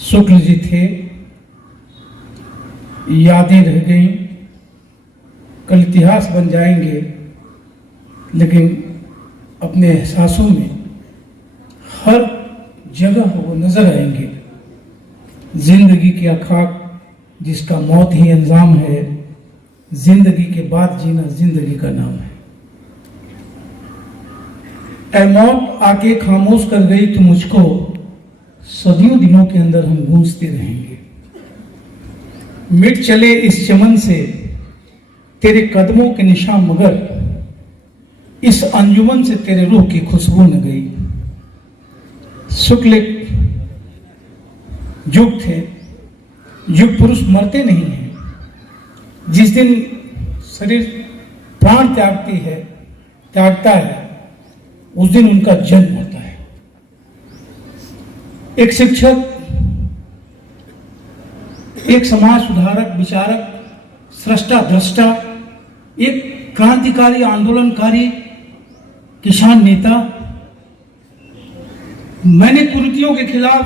शुक्ल जी थे, यादें रह गईं, कल इतिहास बन जाएंगे, लेकिन अपने एहसासों में हर जगह वो नजर आएंगे। जिंदगी की खाक जिसका मौत ही अंजाम है, जिंदगी के बाद जीना जिंदगी का नाम है। ऐ मौत आके खामोश कर गई तो मुझको, सदियों दिनों के अंदर हम गूंजते रहेंगे। मिट चले इस चमन से तेरे कदमों के निशान, मगर इस अंजुमन से तेरे रूह की खुशबू न गई। शुक्ल युग थे, युग पुरुष मरते नहीं हैं। जिस दिन शरीर प्राण त्यागता है उस दिन उनका जन्म होता है। एक शिक्षक, एक समाज सुधारक, विचारक, सृष्टा दृष्टा, एक क्रांतिकारी, आंदोलनकारी, किसान नेता। मैंने कुरीतियों के खिलाफ,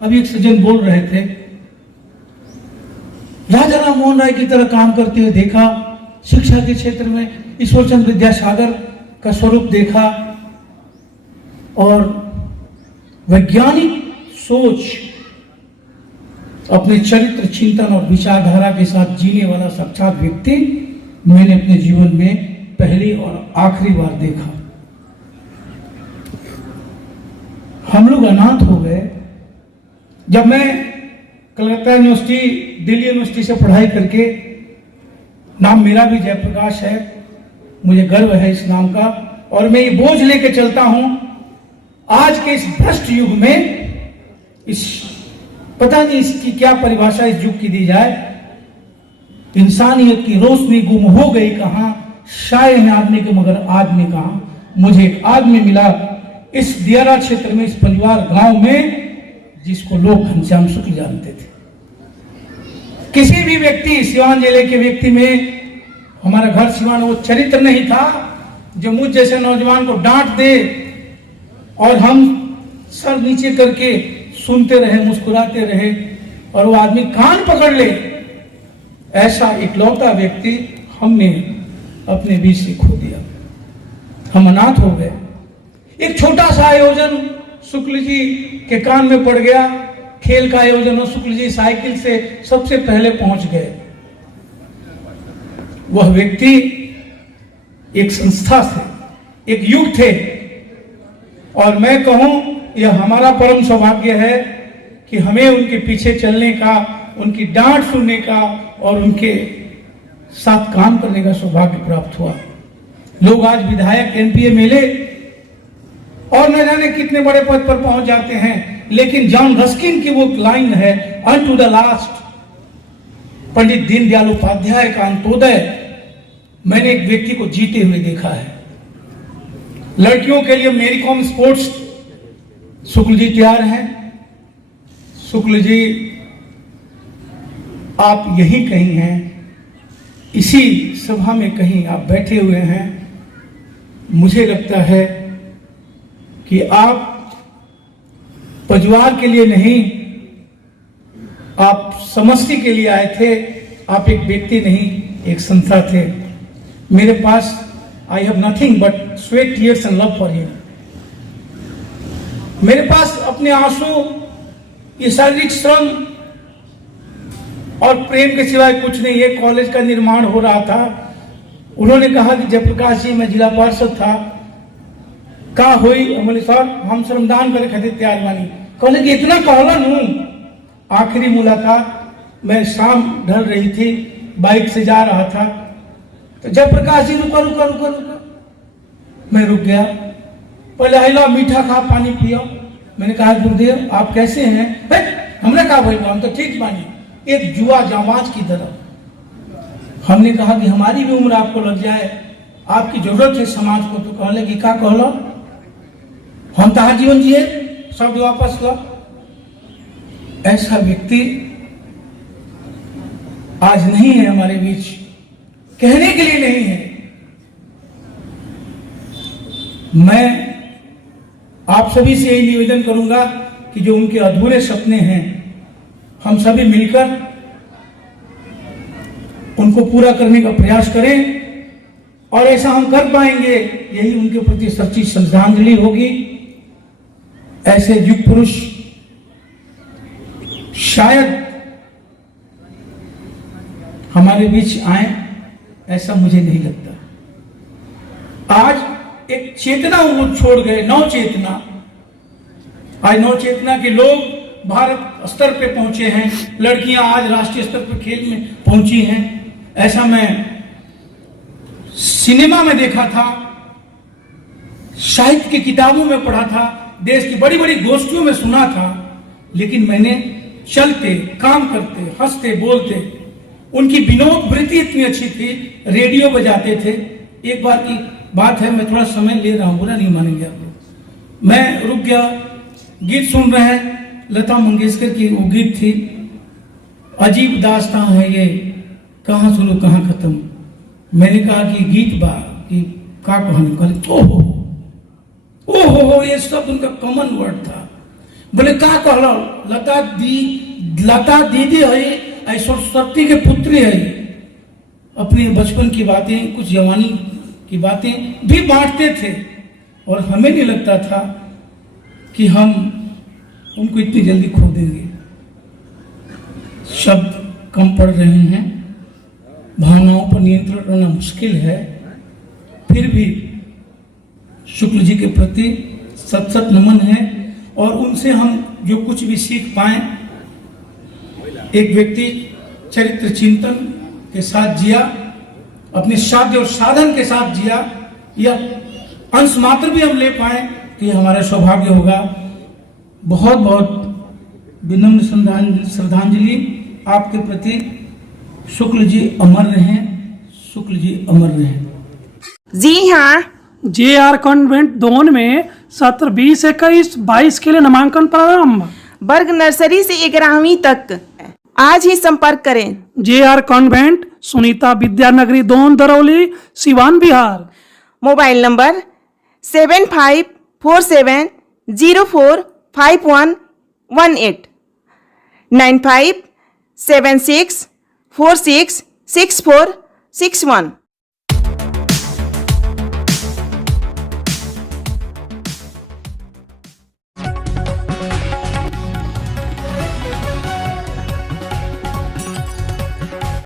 अभी एक सज्जन बोल रहे थे, राजा राम मोहन राय की तरह काम करते हुए देखा। शिक्षा के क्षेत्र में ईश्वरचंद्र विद्यासागर का स्वरूप देखा और वैज्ञानिक सोच, अपने चरित्र चिंतन और विचारधारा के साथ जीने वाला साक्षात व्यक्ति मैंने अपने जीवन में पहली और आखिरी बार देखा। हम लोग अनाथ हो गए। जब मैं कलकत्ता यूनिवर्सिटी, दिल्ली यूनिवर्सिटी से पढ़ाई करके, नाम मेरा भी जयप्रकाश है, मुझे गर्व है इस नाम का, और मैं ये बोझ लेके चलता हूं आज के इस भ्रष्ट युग में। इस पता नहीं इसकी क्या परिभाषा इस युग की दी जाए। इंसानियत की रोशनी गुम हो गई कहां, शायर हैं आदमी के मगर आदमी कहां। मुझे एक आदमी मिला इस दियारा क्षेत्र में, इस परिवार गांव में, जिसको लोग घनश्याम शुक्ल जानते थे। किसी भी व्यक्ति, सिवान जिले के व्यक्ति में, हमारा घर सिवान, वो चरित्र नहीं था जो मुझ जैसे नौजवान को डांट दे और हम सर नीचे करके सुनते रहे, मुस्कुराते रहे और वो आदमी कान पकड़ ले। ऐसा इकलौता व्यक्ति हमने अपने बीच से खो दिया। हम अनाथ हो गए। एक छोटा सा आयोजन शुक्ल जी के कान में पड़ गया, खेल का आयोजन हो, शुक्ल जी साइकिल से सबसे पहले पहुंच गए। वह व्यक्ति एक संस्था से, एक युग थे, और मैं कहूं यह हमारा परम सौभाग्य है कि हमें उनके पीछे चलने का, उनकी डांट सुनने का और उनके साथ काम करने का सौभाग्य प्राप्त हुआ। लोग आज विधायक, एमपी, एमएलए और न जाने कितने बड़े पद पर पहुंच जाते हैं, लेकिन जॉन रस्किन की वो लाइन है, unto the last. Pandit Deendayal Upadhyay का अंत्योदय मैंने एक व्यक्ति को जीते हुए देखा है। लड़कियों के लिए मेरी कॉम स्पोर्ट्स, शुक्ल जी तैयार हैं। शुक्ल जी आप यही कहीं हैं, इसी सभा में कहीं आप बैठे हुए हैं। मुझे लगता है कि आप परिवार के लिए नहीं, आप समष्टि के लिए आए थे। आप एक व्यक्ति नहीं, एक संस्था थे। मेरे पास I have nothing but sweat, tears and love for you. मेरे पास अपने आंसू, ये शारीरिक श्रम और प्रेम के सिवाय कुछ नहीं है। कॉलेज का निर्माण हो रहा था। उन्होंने कहा कि जयप्रकाश जी, मैं जिला पार्षद था, का हुई बोले सर हम श्रमदान करे खातिर तैयार बानी। कहले कि इतना कहला नू। आखिरी मुलाकात, मैं शाम ढल रही थी, बाइक से जा रहा था, तो जयप्रकाश जी रुका रुका रुका रुका। मैं रुक गया। पहले आइला, मीठा खा, पानी पियो। मैंने कहा गुरुदेव आप कैसे हैं? हमने कहा भाई हम तो ठीक बानी, एक जुआ जाबाज की तरह। हमने कहा कि हमारी भी उम्र आपको लग जाए, आपकी जरूरत है समाज को। तो कहले कि का कहलो, हम तहार जीवन जिए, शब्द वापस लो। ऐसा व्यक्ति आज नहीं है हमारे बीच, कहने के लिए नहीं है। मैं आप सभी से यही निवेदन करूंगा कि जो उनके अधूरे सपने हैं हम सभी मिलकर उनको पूरा करने का प्रयास करें, और ऐसा हम कर पाएंगे, यही उनके प्रति सच्ची श्रद्धांजलि होगी। ऐसे युग पुरुष शायद हमारे बीच आए, ऐसा मुझे नहीं लगता। आज एक चेतना वो छोड़ गए, नव चेतना। आज नव चेतना के लोग भारत स्तर पे पहुंचे हैं, लड़कियां आज राष्ट्रीय स्तर पर खेल में पहुंची हैं। ऐसा मैं सिनेमा में देखा था, साहित्य की किताबों में पढ़ा था, देश की बड़ी बड़ी गोष्ठियों में सुना था, लेकिन मैंने चलते, काम करते, हंसते, बोलते, उनकी विनोद वृत्ति इतनी अच्छी थी, रेडियो बजाते थे। एक बार की बात है, मैं थोड़ा समय ले रहा हूं, बुरा नहीं मानेंगे आप लोग। मैं रुक गया, गीत सुन रहे हैं, लता मंगेशकर की वो गीत थी, अजीब दास्तां है ये, कहाँ शुरू कहाँ खत्म। मैंने कहा कि गीत बा कि का कहानी, कहले ओहो, ये सब उनका कॉमन वर्ड था। बोले का कहला, लता दीदी है, ऐश्वर्य शक्ति के पुत्री है। अपने बचपन की बातें, कुछ जवानी की बातें भी बांटते थे, और हमें नहीं लगता था कि हम उनको इतनी जल्दी खो देंगे। शब्द कम पड़ रहे हैं, भावनाओं पर नियंत्रण करना मुश्किल है, फिर भी शुक्ल जी के प्रति सत सत नमन है, और उनसे हम जो कुछ भी सीख पाए, एक व्यक्ति चरित्र चिंतन के साथ जिया, अपने साध्य और साधन के साथ जिया, यह अंश मात्र भी हम ले पाए कि हमारा सौभाग्य होगा। बहुत बहुत विनम्र श्रद्धांजलि आपके प्रति। शुक्ल जी अमर रहें, शुक्ल जी अमर रहें। जी हाँ, JR कॉन्वेंट दोन में सत्र 20-21-22 के लिए नामांकन प्रारंभ। वर्ग नर्सरी से 11वीं तक आज ही संपर्क करें। JR convent, Sunita Vidyanagari Don, Darauli, Siwan, Bihar. Mobile number 7547045118 9576466461।